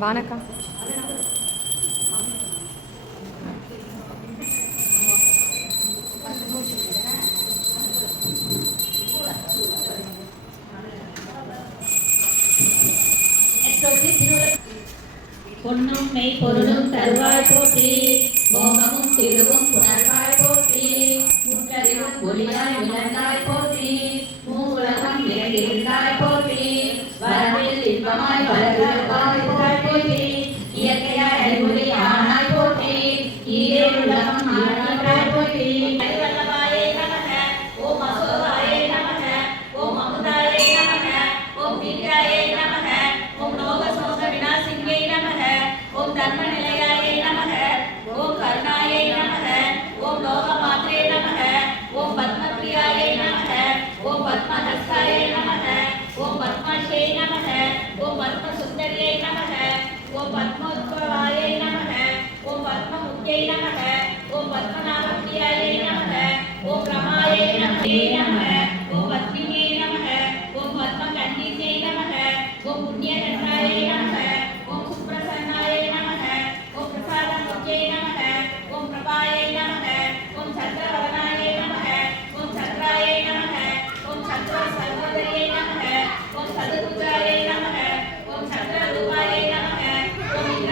வணக்கம். பொன்னும் மெய் பொருளும் தருவாய் போற்றி, மோகமும் திருவும் புணர்வாய் போற்றி, முற்றறிவும் ஒளியாய் விளங்காய் போற்றி, மூவுலகம் நிறைந்திருந்தாய் போற்றி, வரவில் இன்பமாய் வளர்வாய் போற்றி, இயற்கையாய் அறிவுரை ஆனாய் போற்றி, ஈரே உலகம் ஆனாய் போற்றி. வல்லபாயே நமக, ஓம் அசோகாயே நமக, ஓம் அமுதாயே நமக, ஓம் வித்யாயே நமக, ஓம் லோகசோக விநாசிங்கே நமக, ஓம் தர்ம நிலையாயே நமக, ஓம் கருணாயே நமக, ஓம் லோகமாத்ரே நமக, ஓம் பத்மப்ரியாயே நமக, ஓம் பத்மஹஸ்தாயே நமக, ஓம் பத்மாஷே நமக, ஓம் பத்மசுந்தரியே நமக, ஓம் பத்மோத்பவாயே நமக, ஓம் பத்மமுக்தியை நமக, ஓம் பத்மநாபப்ரியாயே நமக, ஓம் ரமாயே நமக, ஓம் பத்மியே நமக, ஓம் பத்மகண்டீத்யை நமக, ஓம் புண்ணியகண்டாயே நமக, ஓம் சுப்ரசன்னாயே நமக, ஓம் பிரசாதமுக்தியை நமக, ஓம் பிரபாயை நமக, ஓம் சந்திரவதனாயே நமக, ஓம் சந்திராயை நமக, ஓம் சந்திர சர்வோதரியை நமக, ஓம் சதுர்புஜாயை நமக, ஓம் சந்திரரூபாயை நமக, ஓம்